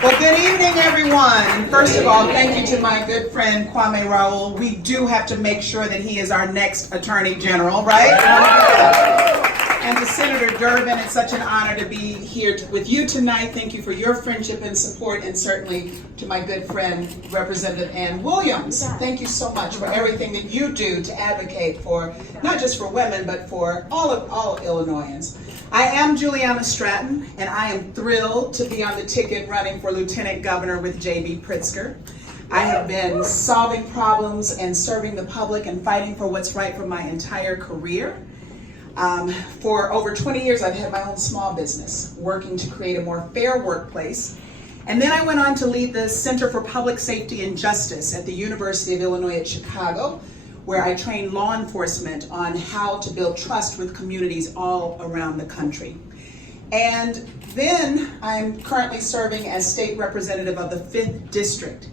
Well, good evening, everyone. First of all, thank you to my good friend Kwame Raoul. We do have to make sure that he is our next Attorney General, right? And to Senator Durbin, it's such an honor to be here with you tonight. Thank you for your friendship and support, and certainly to my good friend, Representative Ann Williams. Thank you so much for everything that you do to advocate for, not just for women, but for all Illinoisans. I am Juliana Stratton, and I am thrilled to be on the ticket running for Lieutenant Governor with J.B. Pritzker. I have been solving problems and serving the public and fighting for what's right for my entire career. For over 20 years, I've had my own small business, working to create a more fair workplace. And then I went on to lead the Center for Public Safety and Justice at the University of Illinois at Chicago, where I train law enforcement on how to build trust with communities all around the country. And then I'm currently serving as state representative of the 5th District,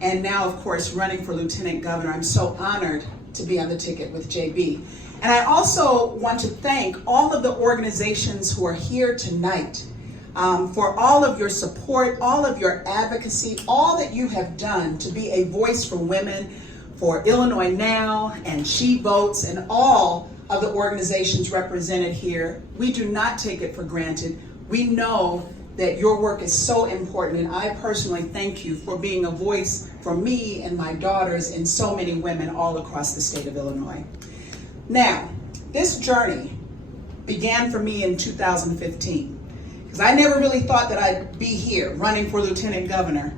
and now, of course, running for Lieutenant Governor. I'm so honored to be on the ticket with JB. And I also want to thank all of the organizations who are here tonight for all of your support, all of your advocacy, all that you have done to be a voice for women, for Illinois Now and She Votes, and all of the organizations represented here. We do not take it for granted. We know that your work is so important, and I personally thank you for being a voice for me and my daughters and so many women all across the state of Illinois. Now, this journey began for me in 2015, because I never really thought that I'd be here running for Lieutenant Governor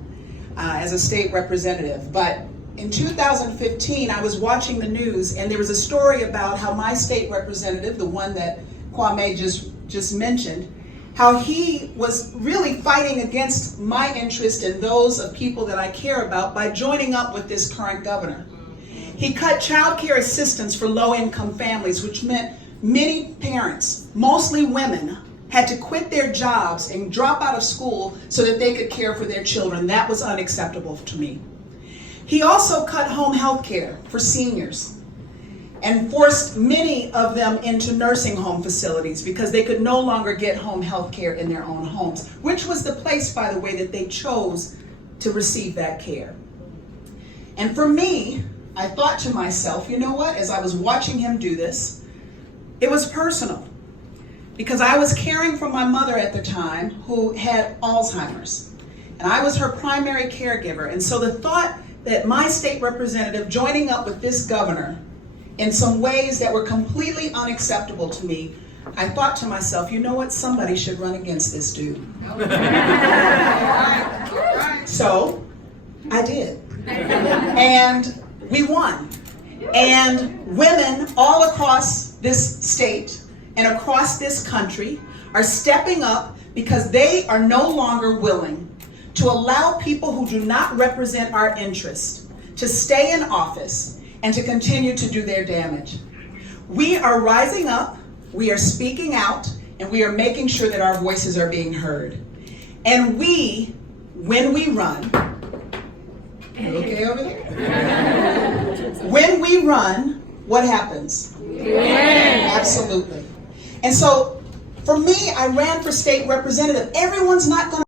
as a state representative. But in 2015, I was watching the news, and there was a story about how my state representative, the one that Kwame just mentioned, how he was really fighting against my interest and those of people that I care about by joining up with this current governor. He cut child care assistance for low-income families, which meant many parents, mostly women, had to quit their jobs and drop out of school so that they could care for their children. That was unacceptable to me. He also cut home health care for seniors and forced many of them into nursing home facilities because they could no longer get home health care in their own homes, which was the place, by the way, that they chose to receive that care. And for me, I thought to myself, you know what, as I was watching him do this, it was personal, because I was caring for my mother at the time who had Alzheimer's, and I was her primary caregiver. And so the thought that my state representative joining up with this governor in some ways that were completely unacceptable to me, I thought to myself, you know what, somebody should run against this dude. So I did, and we won. And women all across this state and across this country are stepping up because they are no longer willing to allow people who do not represent our interests to stay in office and to continue to do their damage. We are rising up, we are speaking out, and we are making sure that our voices are being heard. And we, when we run, okay over there? When we run, what happens? Absolutely. And so, for me, I ran for state representative. Everyone's not going to